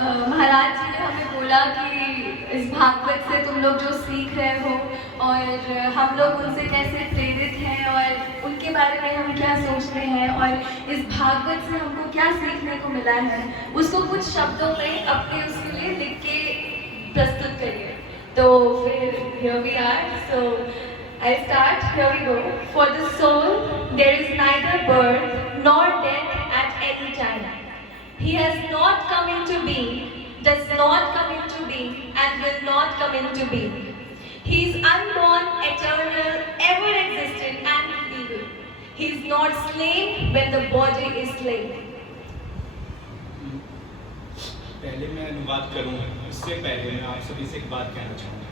महाराज जी ने हमें बोला कि इस भागवत से तुम लोग जो सीख रहे हो और हम लोग उनसे कैसे प्रेरित हैं और उनके बारे में हम क्या सोच रहे हैं और इस भागवत से हमको क्या सीखने को मिला है, उसको कुछ शब्दों में अपने उसके लिए लिख के प्रस्तुत करिए। तो फिर here we are. So I start. Here we go. For the soul, there is neither birth nor death at any time. He has not come into being, does not come into being, and will not come into being. He is unborn, eternal, ever existent, and evil. He is not slain when the body is slain. पहले मैं अनुवाद करूँगा, इससे पहले मैं आप सभी से एक बात कहना चाहूँगा।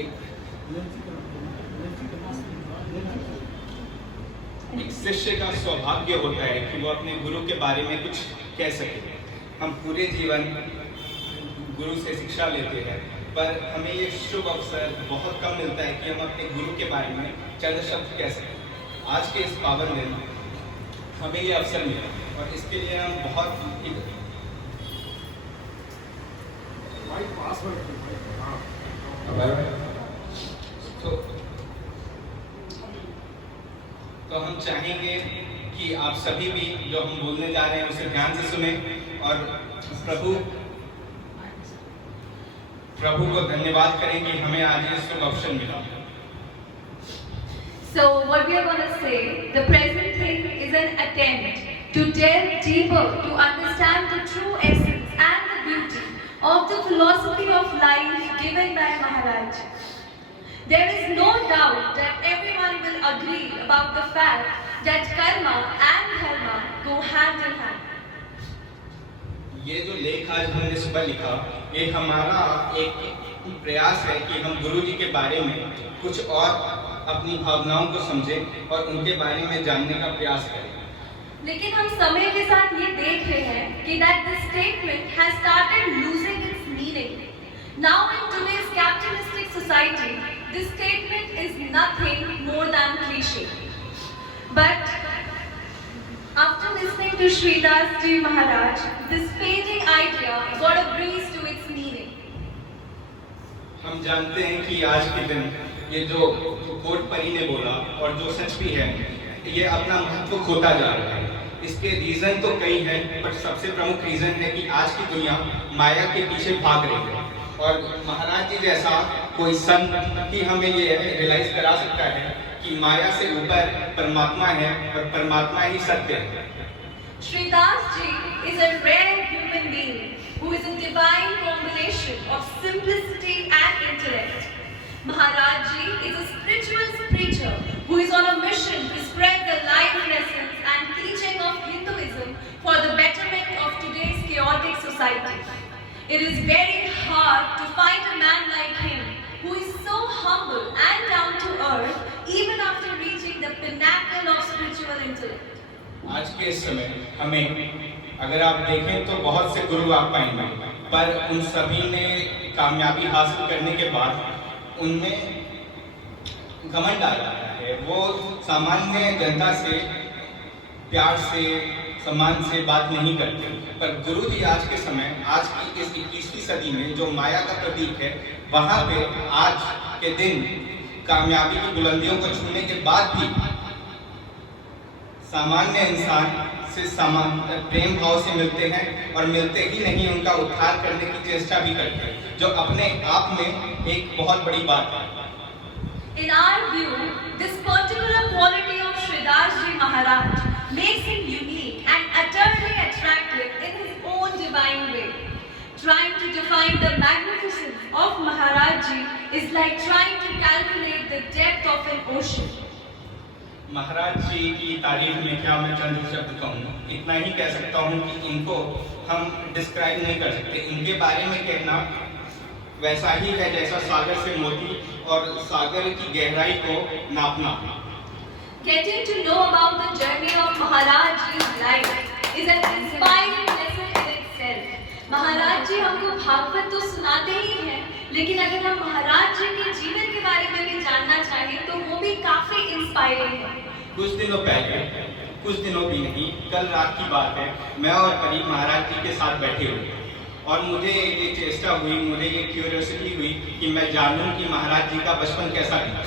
एक शिष्य का सौभाग्य होता है कि वो अपने गुरु के बारे में कुछ कह सके। हम पूरे जीवन गुरु से शिक्षा लेते हैं, पर हमें ये शुभ अवसर बहुत कम मिलता है कि हम अपने गुरु के बारे में चंद शब्द कह सकें। आज के इस पावन दिन हमें ये अवसर मिला और इसके लिए हम बहुत तो हम चाहेंगे कि आप सभी भी जो हम बोलने जा रहे हैं उसे ध्यान से सुने और प्रभु को धन्यवाद करें कि हमें आज ये शुभ अवसर मिला। So what we are going to say, the present thing is an attempt to delve deeper to understand the true essence and the beauty of the philosophy of life given by Maharaj. There is no doubt that everyone will agree about the fact that karma and dharma go hand in hand. ये जो लेख आज हमने सुबह लिखा, ये हमारा एक प्रयास है कि हम गुरु जी के बारे में कुछ और अपनी भावनाओं को समझें और उनके बारे में जानने का प्रयास करें। लेकिन हम समय के साथ ये देख रहे हैं कि that this statement has started losing its meaning. Now in today's capitalistic society, this statement is nothing more than cliche. But after listening to Sridhar Ji Maharaj, this fading idea got a breeze to its meaning. हम जानते हैं कि आज के दिन ये जो coat परी ने बोला और जो सच भी है, ये अपना महत्व खोता जा रहा है। इसके रीजन तो कई हैं, पर सबसे प्रमुख रीजन है कि आज की दुनिया माया के पीछे भाग रही है और महाराज जी जैसा कोई संत ही हमें ये रियलाइज करा सकता है कि माया से ऊपर परमात्मा है और परमात्मा ही सत्य है। Sridhar Ji is a rare human being who is a divine combination of simplicity and intellect. Maharaj Ji is a spiritual preacher who is on a mission to spread the life lessons and teaching of Hinduism for the betterment of today's chaotic society. It is very hard to find a man like him who is so humble and down to earth even after reaching the pinnacle of spiritual intellect. आज के इस समय हमें अगर आप देखें तो बहुत से गुरु आप पाएंगे, पर उन सभी ने कामयाबी हासिल करने के बाद उनमें घमंड आ जाता है। वो सामान्य जनता से प्यार से सम्मान से बात नहीं करते, पर गुरु जी आज के समय, आज की इस 21वीं सदी में जो माया का प्रतीक है, वहाँ पे आज के दिन कामयाबी की बुलंदियों को छूने के बाद भी सामान्य इंसान से प्रेम भाव से मिलते हैं और मिलते ही नहीं, उनका उद्धार करने की चेष्टा भी करते हैं, जो अपने आप में एक बहुत बड़ी बात है। In our view, this particular quality of Sridhar Ji Maharaj makes him unique and utterly attractive in his own divine way. Trying to define the magnificence of Maharaj Ji is like trying to calculate the depth of an ocean. महाराज जी की तारीफ में क्या मैं चंद शब्द कहूँ, इतना ही कह सकता हूँ कि इनको हम डिस्क्राइब नहीं कर सकते। इनके बारे में कहना वैसा ही है जैसा सागर से मोती और सागर की गहराई को नापना। Getting to know about the journey of Maharaj Ji's life is an inspiring lesson in itself. महाराज जी हमको भागवत तो सुनाते ही हैं, लेकिन अगर हम महाराज जी के जीवन के बारे में भी जानना चाहें तो वो भी काफी इंस्पायरिंग है। कुछ दिनों पहले, कुछ दिनों भी नहीं, कल रात की बात है, मैं और परी महाराज जी के साथ बैठे हुए और मुझे ये चेष्टा हुई, मुझे ये क्यूरियोसिटी हुई कि मैं जानूं कि महाराज जी का बचपन कैसा था।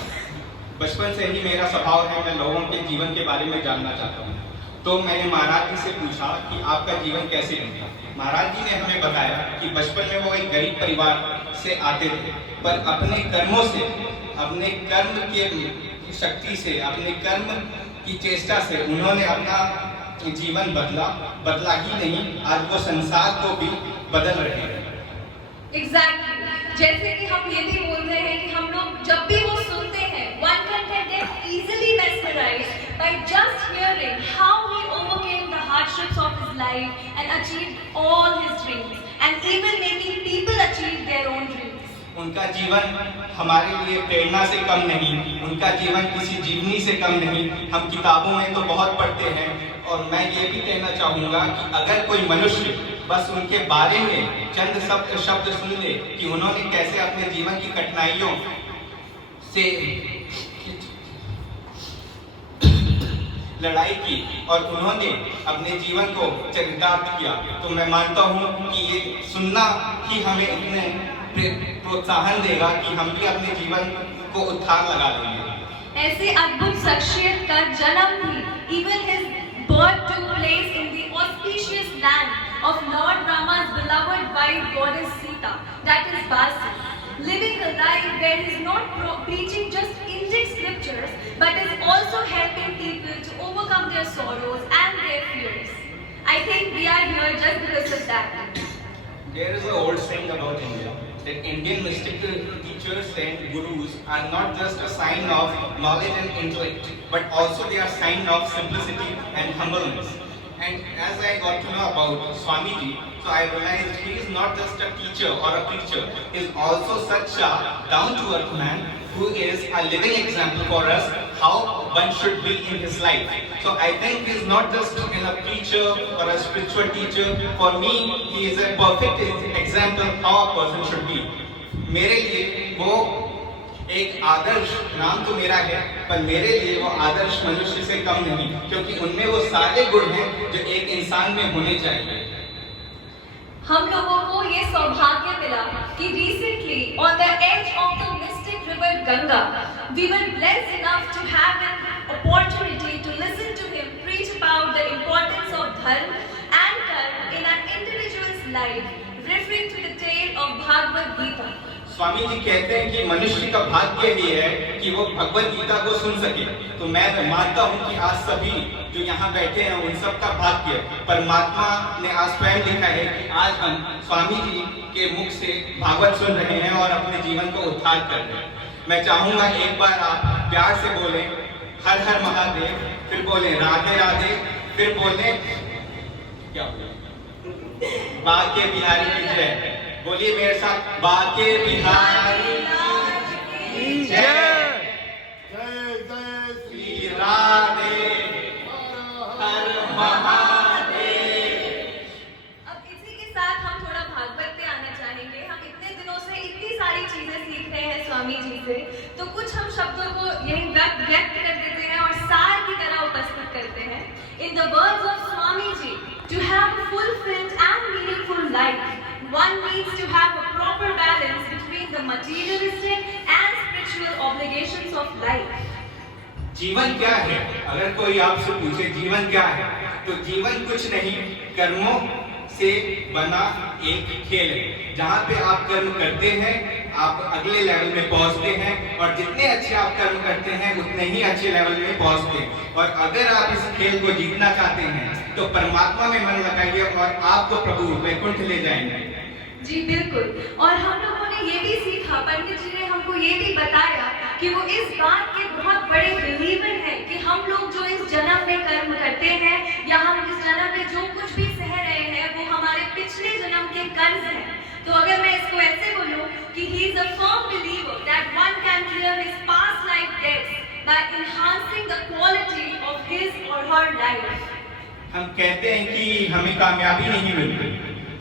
बचपन से ही मेरा स्वभाव है, मैं लोगों के जीवन के बारे में जानना चाहता हूँ। तो मैंने महाराज जी से पूछा कि आपका जीवन कैसे बीता। महाराज जी ने हमें बताया कि बचपन में वो एक गरीब परिवार से आते थे, पर अपने कर्मों से, अपने कर्म के शक्ति से, अपने कर्म की चेष्टा से उन्होंने अपना जीवन बदला ही नहीं, आज वो संसार को भी बदल रहे हैं। एग्जैक्टली जैसे कि हम ये भी बोलते हैं कि हम लोग जब भी वो सुनते हैं, one can get easily mesmerized by just hearing how he overcame the hardships of his life and achieved all his dreams and even making people achieve their own dreams. उनका जीवन हमारे लिए प्रेरणा से कम नहीं, उनका जीवन किसी जीवनी से कम नहीं। हम किताबों में तो बहुत पढ़ते हैं, और मैं ये भी कहना चाहूँगा कि अगर कोई मनुष्य बस उनके बारे में चंद शब्द सुन ले कि उन्होंने कैसे अपने जीवन की कठिनाइयों से लड़ाई की और उन्होंने अपने जीवन को चरितार्थ किया, तो मैं मानता हूँ कि ये सुनना ही हमें इतने प्रोत्साहन देगा कि हम भी अपने जीवन को उद्धार लगा देंगे। ऐसे अद्भुत शख्सियत का जन्म भी, even his birth took place in the auspicious land of Lord Rama's beloved wife goddess Sita, that is Basi, living a life where he is not preaching just Indic scriptures, but is also helping people to overcome their sorrows and their fears. I think we are here just because of that. There is an old saying about India that Indian mystical teachers and gurus are not just a sign of knowledge and intellect, but also they are sign of simplicity and humbleness. And as I got to know about Swamiji, so I realized he is not just a teacher or a preacher, he is also such a down-to-earth man who is a living example for us how one should be in his life. So I think he is not just a preacher or a spiritual teacher. For me, he is a perfect example how a person should be. मेरे लिए वो एक आदर्श, नाम तो मेरा है, पर मेरे लिए वो आदर्श मनुष्य से कम नहीं, क्योंकि उनमें वो सारे गुण हैं जो एक इंसान में होने चाहिए। हम लोगों को ये सौभाग्य मिला कि recently on the edge of the mystic river Ganga, we were blessed enough to have an opportunity to listen to him preach about the importance of dharma and karma in an individual's life, referring to the tale of Bhagavad Gita. Swami ji कहते हैं कि मनुष्य का भाग्य ही है कि वो भगवत गीता को सुन सके। तो मैं मानता हूँ कि आज सभी जो यहाँ बैठे हैं उन सब का भाग्य परमात्मा ने आज स्वयं लिखा है कि आज हम स्वामी जी के मुख से भागवत सुन रहे हैं और अपने जीवन को उद्धार कर रहे हैं। मैं चाहूँगा एक बार आप प्यार से बोलें हर हर महादेव, फिर बोलें राधे राधे, फिर बोलें क्या बोले बाके बिहारी की जय। बोलिए मेरे साथ, बाके बिहारी की जय। जय जय श्री राधे हर महादेव। अब इसी के साथ हम थोड़ा भागवत पे आना चाहेंगे। हम इतने दिनों से इतनी सारी चीजें सीख रहे हैं स्वामी जी से, तो कुछ हम शब्दों को यही व्यक्त कर देते हैं और सार की तरह उपस्थित करते हैं। In the words of Swami Ji, to have a fulfilled and meaningful life, one needs to have a proper balance between the materialistic and spiritual obligations of life. जीवन क्या है? अगर कोई आपसे पूछे जीवन क्या है, तो जीवन कुछ नहीं, कर्मों से बना एक खेल है। जहाँ पे आप कर्म करते हैं, आप अगले लेवल में पहुँचते हैं, और जितने अच्छे आप कर्म करते हैं उतने ही अच्छे लेवल में पहुँचते हैं। और अगर आप इस खेल को जीतना चाहते हैं तो परमात्मा में मन लगाइए और आपको प्रभु वैकुंठ ले जाएंगे। जी बिल्कुल। और हम लोगों ने ये भी सीखा, पंडित जी ने हमको ये भी बताया कि वो इस बात के बहुत बड़े बिलीवर हैं कि हम लोग जो इस जन्म में कर्म करते हैं या हम इस जन्म में जो कुछ भी सह रहे हैं वो हमारे पिछले जन्म के कर्ज हैं। तो अगर मैं इसको ऐसे बोलूं कि he is a firm believer that one can clear his past life debts by enhancing the quality of his or her life. हम कहते हैं कि हमें कामयाबी नहीं मिलती,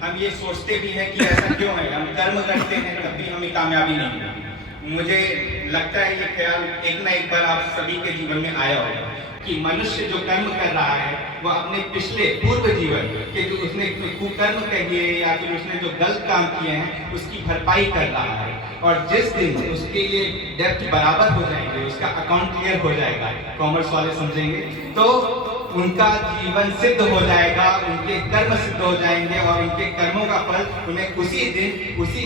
हम ये सोचते भी हैं कि ऐसा क्यों है, हम कर्म करते हैं तब भी हमें कामयाबी नहीं मिलती। मुझे लगता है ये ख्याल एक ना एक बार आप सभी के जीवन में आया होगा कि मनुष्य जो कर्म कर रहा है वो अपने पिछले पूर्व जीवन के जो उसने कुकर्म कहिए या फिर उसने जो गलत काम किए हैं उसकी भरपाई कर रहा है। और जिस दिन उसके ये डेप्थ बराबर हो जाएंगे, उसका अकाउंट क्लियर हो जाएगा, कॉमर्स वाले समझेंगे, तो उनका जीवन सिद्ध हो जाएगा, उनके कर्म सिद्ध हो जाएंगे और उनके कर्मों का फल उन्हें उसी दिन, उसी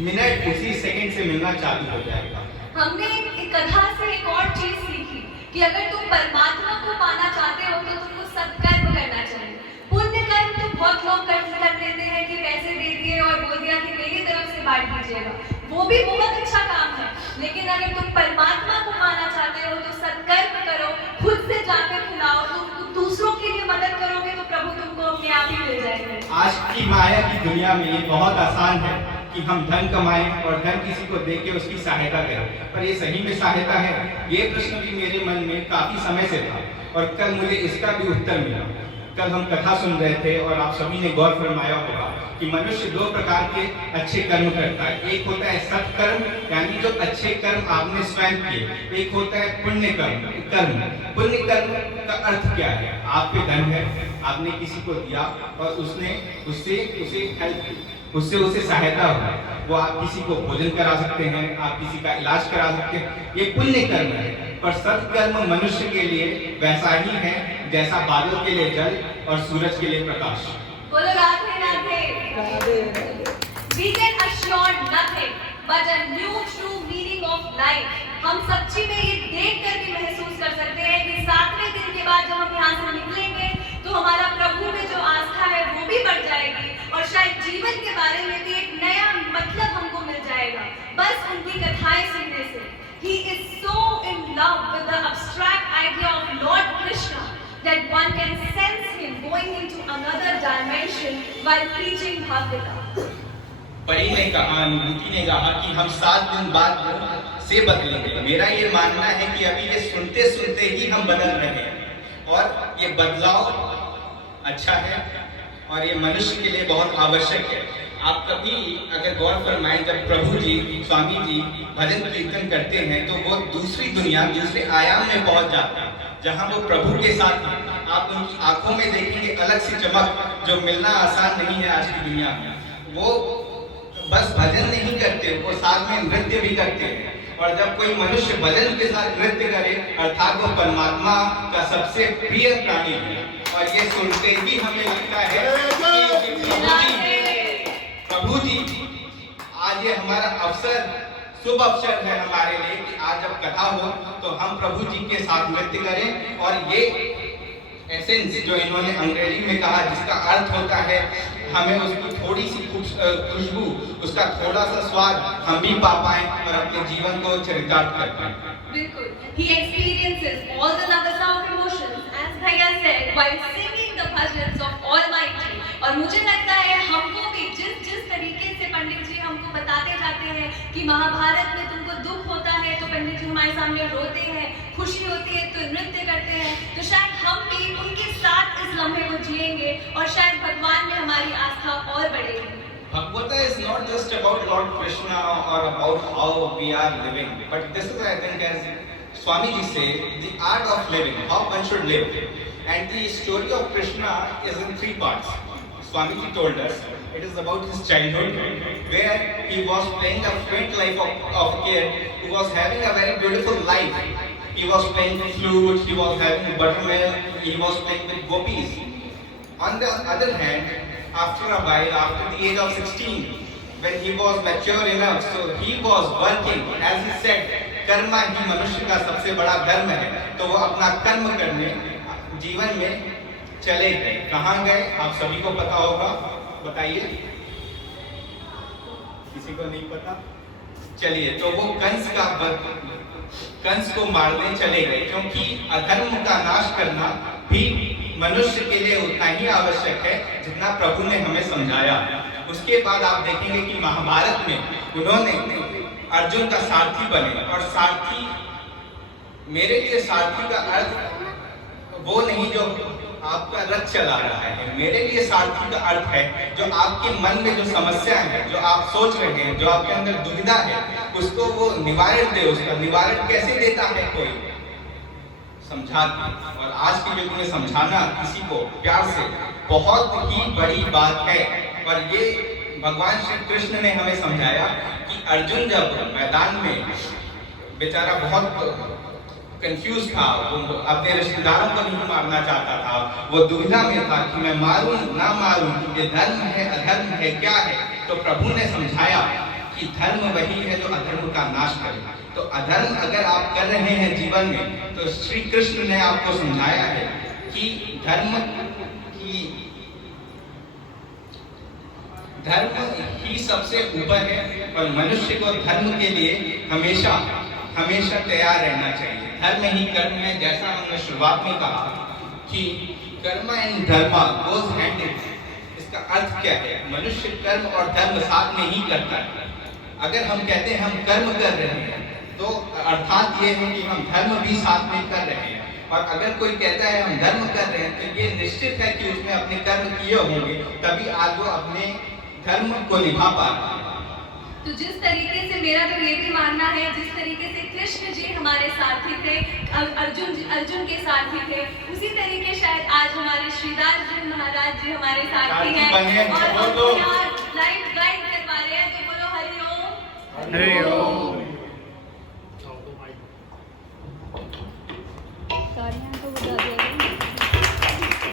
मिनट, उसी सेकंड से मिलना चालू हो जाएगा। हमने एक कथा से एक और चीज सीखी कि अगर तुम परमात्मा को पाना चाहते हो तो तुमको सत्कर्म करना चाहिए। पुण्य कर्म तो बहुत लोग कर देते हैं कि पैसे दे दिए और बोल दिया कि मेरी तरफ से बांट दीजिएगा, वो भी बहुत अच्छा काम है। लेकिन अगर तुम परमात्मा को पाना चाहते हो तो सत्कर्म करो, खुद से जाकर खिलाओ, तुम दूसरों के लिए मदद करोगे तो प्रभु तुमको अपने आप ही मिल जाएंगे। आज की माया की दुनिया में ये बहुत आसान है कि हम धन कमाएं और धन किसी को देके उसकी सहायता करें, पर ये सही में सहायता है? ये प्रश्न भी मेरे मन में काफी समय से था और कल मुझे इसका भी उत्तर मिला। कल हम कथा सुन रहे थे और आप सभी ने गौर फरमाया होगा कि मनुष्य दो प्रकार के अच्छे कर्म करता है। एक होता है सत्कर्म, यानी जो अच्छे कर्म आपने स्वयं किए। एक होता है पुण्य कर्म। पुण्य कर्म का अर्थ क्या है? आप पे धन है, आपने किसी को दिया और उसने उससे हेल्प की, उससे उसे सहायता हो, वो आप किसी को भोजन करा सकते हैं, आप किसी का इलाज करा सकते हैं, ये पुण्य कर्म है। पर सत्कर्म मनुष्य के लिए वैसा ही है जैसा बादल के लिए जल और सूरज के लिए प्रकाश। बोलो Radhe Radhe. We can assure nothing but a new true meaning of life। हम सच्ची में ये देख कर भी महसूस कर सकते हैं कि 7वें दिन के बाद जब हम यहाँ से निकलेंगे तो हमारा प्रभु में जो आस्था है वो भी बढ़ जाएगी और शायद जीवन के बारे में भी एक नया मतलब हमको मिल जाएगा बस उनकी कथाएं सुनने से। He is so in love with the abstract idea of Lord Krishna that one can sense him going into another dimension while preaching Bhagavata। परी ने कहा, अनुभूति ने कहा कि हम 7 दिन बाद से बदलेंगे। मेरा ये मानना है कि अभी ये सुनते सुनते ही हम बदल रहे हैं और ये बदलाव अच्छा है और ये मनुष्य के लिए बहुत आवश्यक है। आप कभी अगर गौर फरमाएं, जब प्रभु जी, स्वामी जी भजन कीर्तन करते हैं तो वो दूसरी दुनिया, दूसरे आयाम में पहुंच जाते हैं जहां वो प्रभु के साथ हैं। आप उनकी आंखों में देखेंगे अलग सी चमक जो मिलना आसान नहीं है आज की दुनिया में। वो बस भजन नहीं करते, वो साथ में नृत्य भी करते हैं और जब कोई मनुष्य भजन के साथ नृत्य करे अर्थात वो परमात्मा का सबसे प्रिय प्राणी है। और ये सुनते ही हमें लगता है कि प्रभु जी आज ये हमारा अवसर, शुभ अवसर है हमारे लिए कि आज जब कथा हो तो हम प्रभु जी के साथ नृत्य करें। और ये एसेंस जो इन्होंने अंग्रेजी में कहा, जिसका अर्थ होता है हमें उसकी थोड़ी सी खुशबू, उसका थोड़ा सा स्वाद हम भी पा पाएं और अपने जीवन को चरितार्थ कर पाएं। बिल्कुल। He experiences all the lavasa of emotions, as Bhaiya said, while singing the bhajans of Almighty। और मुझे लगता है हमको भी जिस तरीके से पंडित जी हमको बताते जाते हैं कि महाभारत में तुमको दुख होता है तो पंडित जी हमारे सामने रोते हैं, खुशी होती है तो नृत्य करते हैं, तो शायद हम भी उनके साथ इस लम्हे को जिएंगे और शायद भगवान में हमारी आस्था और बढ़ेगी। Bhagavata is not just about Lord Krishna or about how we are living, but this is, I think, as Swamiji said, the art of living, how one should live. And the story of Krishna is in 3 parts. Swamiji told us it is about his childhood, where he was playing a quaint life of a kid who was having a very beautiful life. He was playing flute, he was having buttermilk, he was playing with gopis. On the other hand, after a while, after the age of 16, when he was mature enough, so he was working, as he said, कर्म ही मनुष्य का सबसे बड़ा धर्म है, तो वो अपना कर्म करने जीवन में चले गए। कहाँ गए आप सभी को पता होगा, बताइए। किसी को नहीं पता? चलिए, तो वो कंस को मारने चले गए, क्योंकि अधर्म का नाश करना भी मनुष्य के लिए उतना ही आवश्यक है जितना प्रभु ने हमें समझाया। उसके बाद आप देखेंगे कि महाभारत में उन्होंने अर्जुन का सारथी बने, और सारथी, मेरे लिए सारथी का अर्थ वो नहीं जो आपका रथ चला रहा है। मेरे लिए सारथी का अर्थ है जो आपके मन में जो समस्या है, जो आप सोच रहे हैं, जो आपके अंदर दुविधा है, उसको वो निवारण दे। उसका निवारण कैसे देता है कोई? समझाती, और आज के युग में समझाना किसी को प्यार से बहुत ही बड़ी बात है। और ये भगवान श्री कृष्ण ने हमें समझाया कि अर्जुन जब मैदान में बेचारा बहुत कंफ्यूज था, वो अपने रिश्तेदारों को नहीं मारना चाहता था, वो दुविधा में था कि मैं मारूं ना मारूं, ये धर्म है अधर्म है क्या है। तो प्रभु ने समझाया कि धर्म वही है जो अधर्म का नाश करे। तो अधर्म अगर आप कर रहे हैं जीवन में, तो श्री कृष्ण ने आपको समझाया है कि धर्म ही सबसे ऊपर है, और मनुष्य को धर्म के लिए हमेशा तैयार रहना चाहिए। धर्म ही कर्म है, जैसा हमने शुरुआत में कहा कि कर्म एंड धर्म गोज हैंड इन हैंड। इसका अर्थ क्या है? मनुष्य कर्म और धर्म साथ में ही करता है। अगर हम कहते हैं हम कर्म कर रहे हैं, तो अर्थात ये है कि हम धर्म भी साथ में कर रहे हैं। और अगर कोई कहता है हम धर्म कर रहे हैं, तो ये निश्चित है कि उसने अपने कर्म किए होंगे, तभी आज वो अपने धर्म को निभा पा रहा है। तो जिस तरीके से मेरा तो ये भी मानना है, जिस तरीके से कृष्ण जी हमारे साथी थे, अर्जुन के साथी थे, उसी तरीके शायद आज हमारे श्रीदास जी महाराज जी हमारे साथी हैं और हम यहाँ लाइव गाइड करवा रहे हैं। तो बोलो हरि ओम। हरि ओम।